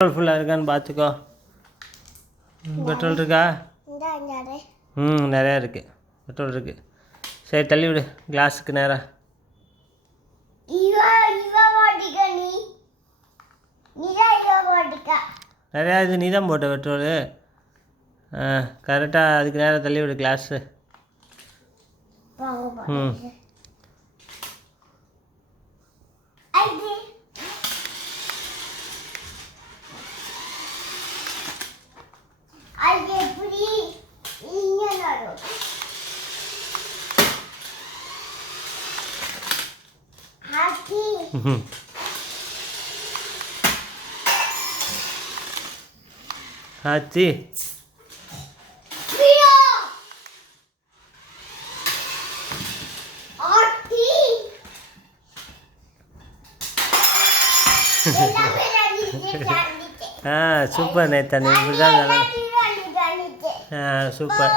Petrol ஃபுல்லாக இருக்கான்னு பார்த்துக்கோ. பெட்ரோல் இருக்கா? நிறையா இருக்குது, பெட்ரோல் இருக்குது. சரி தள்ளி விடு கிளாஸுக்கு நேராக. நிறையா இது நீ தான் போட்ட பெட்ரோலு. கரெக்டாக அதுக்கு நேராக தள்ளி விடு கிளாஸு. ஆச்சி சூப்பர் நேத்தா, நீ இப்படி தான். சூப்பர்.